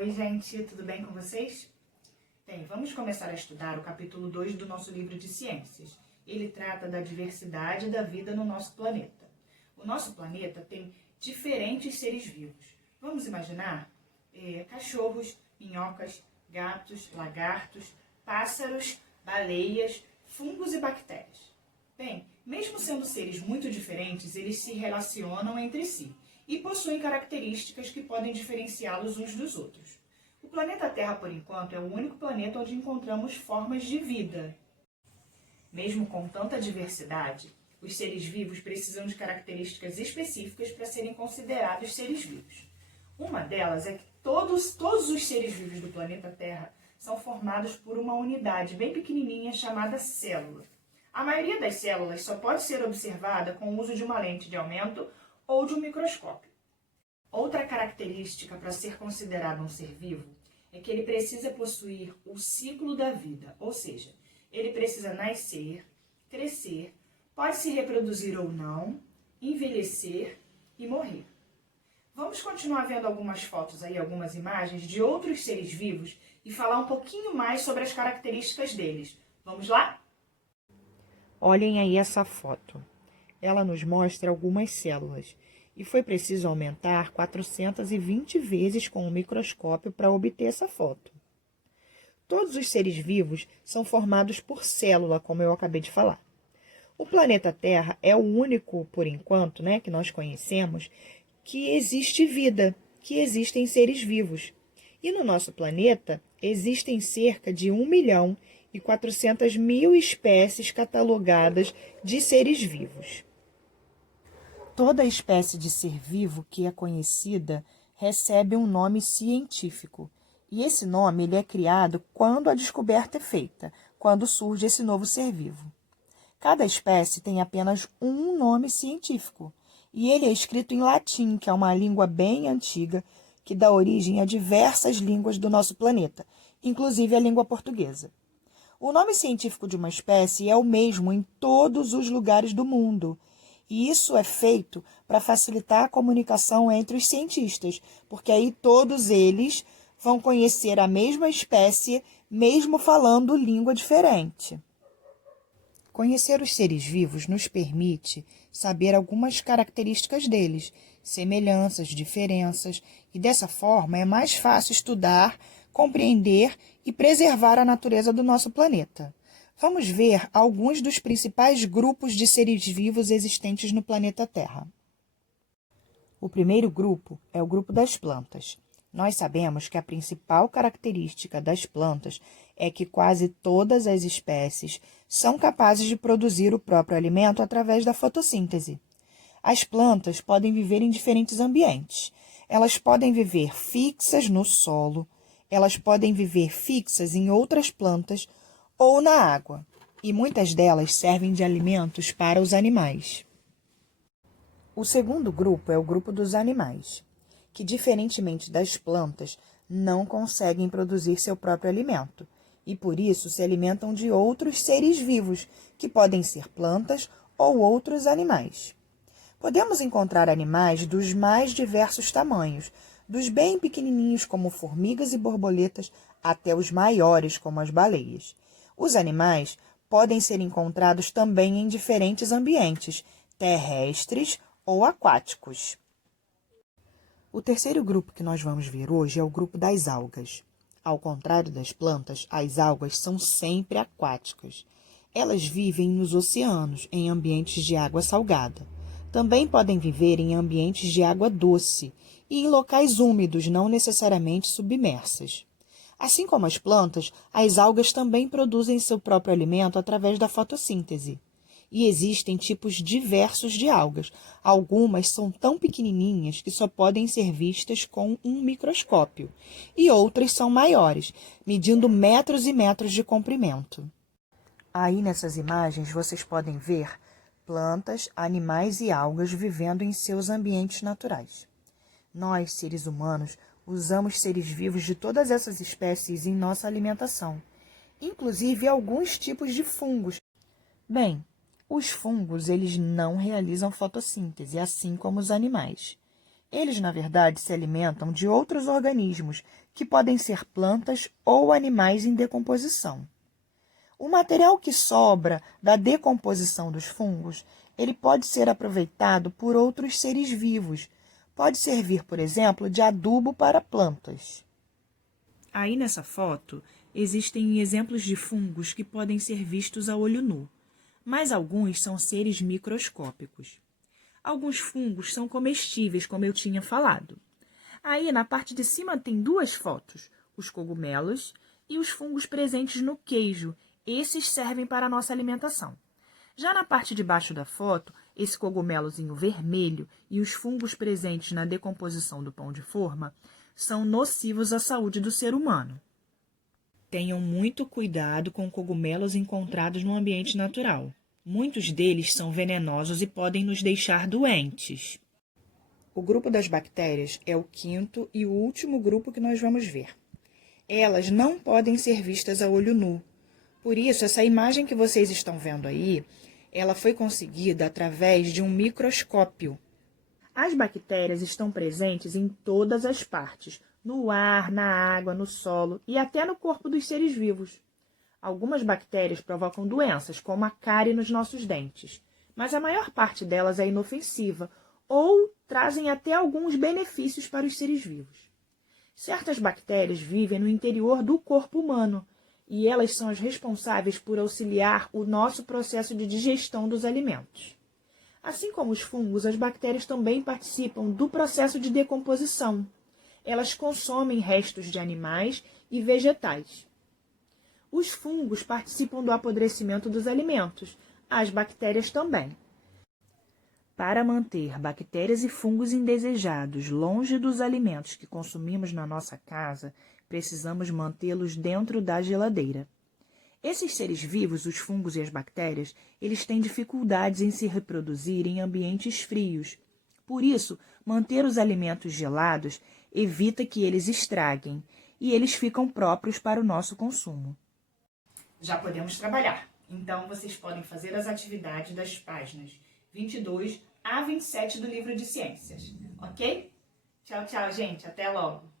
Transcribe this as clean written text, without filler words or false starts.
Oi, gente, tudo bem com vocês? Bem, vamos começar a estudar o capítulo 2 do nosso livro de ciências. Ele trata da diversidade da vida no nosso planeta. O nosso planeta tem diferentes seres vivos. Vamos imaginar cachorros, minhocas, gatos, lagartos, pássaros, baleias, fungos e bactérias. Bem, mesmo sendo seres muito diferentes, eles se relacionam entre si e possuem características que podem diferenciá-los uns dos outros. O planeta Terra, por enquanto, é o único planeta onde encontramos formas de vida. Mesmo com tanta diversidade, os seres vivos precisam de características específicas para serem considerados seres vivos. Uma delas é que todos os seres vivos do planeta Terra são formados por uma unidade bem pequenininha chamada célula. A maioria das células só pode ser observada com o uso de uma lente de aumento ou de um microscópio. Outra característica para ser considerado um ser vivo é que ele precisa possuir o ciclo da vida, ou seja, ele precisa nascer, crescer, pode se reproduzir ou não, envelhecer e morrer. Vamos continuar vendo algumas fotos aí, algumas imagens de outros seres vivos e falar um pouquinho mais sobre as características deles. Vamos lá? Olhem aí essa foto. Ela nos mostra algumas células e foi preciso aumentar 420 vezes com o microscópio para obter essa foto. Todos os seres vivos são formados por célula, como eu acabei de falar. O planeta Terra é o único, por enquanto, que nós conhecemos, que existe vida, que existem seres vivos. E no nosso planeta existem cerca de 1.400.000 espécies catalogadas de seres vivos. Toda espécie de ser vivo que é conhecida recebe um nome científico. E esse nome ele é criado quando a descoberta é feita, quando surge esse novo ser vivo. Cada espécie tem apenas um nome científico, e ele é escrito em latim, que é uma língua bem antiga, que dá origem a diversas línguas do nosso planeta, inclusive a língua portuguesa. O nome científico de uma espécie é o mesmo em todos os lugares do mundo, e isso é feito para facilitar a comunicação entre os cientistas, porque aí todos eles vão conhecer a mesma espécie, mesmo falando língua diferente. Conhecer os seres vivos nos permite saber algumas características deles, semelhanças, diferenças, e dessa forma é mais fácil estudar, compreender e preservar a natureza do nosso planeta. Vamos ver alguns dos principais grupos de seres vivos existentes no planeta Terra. O primeiro grupo é o grupo das plantas. Nós sabemos que a principal característica das plantas é que quase todas as espécies são capazes de produzir o próprio alimento através da fotossíntese. As plantas podem viver em diferentes ambientes. Elas podem viver fixas no solo, elas podem viver fixas em outras plantas ou na água, e muitas delas servem de alimentos para os animais. O segundo grupo é o grupo dos animais, que, diferentemente das plantas, não conseguem produzir seu próprio alimento, e por isso se alimentam de outros seres vivos, que podem ser plantas ou outros animais. Podemos encontrar animais dos mais diversos tamanhos, dos bem pequenininhos como formigas e borboletas, até os maiores como as baleias. Os animais podem ser encontrados também em diferentes ambientes, terrestres ou aquáticos. O terceiro grupo que nós vamos ver hoje é o grupo das algas. Ao contrário das plantas, as algas são sempre aquáticas. Elas vivem nos oceanos, em ambientes de água salgada. Também podem viver em ambientes de água doce e em locais úmidos, não necessariamente submersas. Assim como as plantas, as algas também produzem seu próprio alimento através da fotossíntese. E existem tipos diversos de algas. Algumas são tão pequenininhas que só podem ser vistas com um microscópio. E outras são maiores, medindo metros e metros de comprimento. Aí nessas imagens vocês podem ver plantas, animais e algas vivendo em seus ambientes naturais. Nós, seres humanos, usamos seres vivos de todas essas espécies em nossa alimentação, inclusive alguns tipos de fungos. Bem, os fungos eles não realizam fotossíntese, assim como os animais. Eles, na verdade, se alimentam de outros organismos, que podem ser plantas ou animais em decomposição. O material que sobra da decomposição dos fungos, ele pode ser aproveitado por outros seres vivos. Pode servir, por exemplo, de adubo para plantas. Aí nessa foto, existem exemplos de fungos que podem ser vistos a olho nu, mas alguns são seres microscópicos. Alguns fungos são comestíveis, como eu tinha falado. Aí, na parte de cima, tem duas fotos, os cogumelos e os fungos presentes no queijo. Esses servem para a nossa alimentação. Já na parte de baixo da foto, esse cogumelozinho vermelho e os fungos presentes na decomposição do pão de forma são nocivos à saúde do ser humano. Tenham muito cuidado com cogumelos encontrados no ambiente natural. Muitos deles são venenosos e podem nos deixar doentes. O grupo das bactérias é o quinto e o último grupo que nós vamos ver. Elas não podem ser vistas a olho nu. Por isso, essa imagem que vocês estão vendo aí, ela foi conseguida através de um microscópio. As bactérias estão presentes em todas as partes, no ar, na água, no solo e até no corpo dos seres vivos. Algumas bactérias provocam doenças, como a cárie nos nossos dentes, mas a maior parte delas é inofensiva ou trazem até alguns benefícios para os seres vivos. Certas bactérias vivem no interior do corpo humano e elas são as responsáveis por auxiliar o nosso processo de digestão dos alimentos. Assim como os fungos, as bactérias também participam do processo de decomposição. Elas consomem restos de animais e vegetais. Os fungos participam do apodrecimento dos alimentos, as bactérias também. Para manter bactérias e fungos indesejados longe dos alimentos que consumimos na nossa casa, precisamos mantê-los dentro da geladeira. Esses seres vivos, os fungos e as bactérias, eles têm dificuldades em se reproduzir em ambientes frios. Por isso, manter os alimentos gelados evita que eles estraguem e eles ficam próprios para o nosso consumo. Já podemos trabalhar. Então, vocês podem fazer as atividades das páginas 22 a 27 do livro de ciências, ok? Tchau, tchau, gente. Até logo!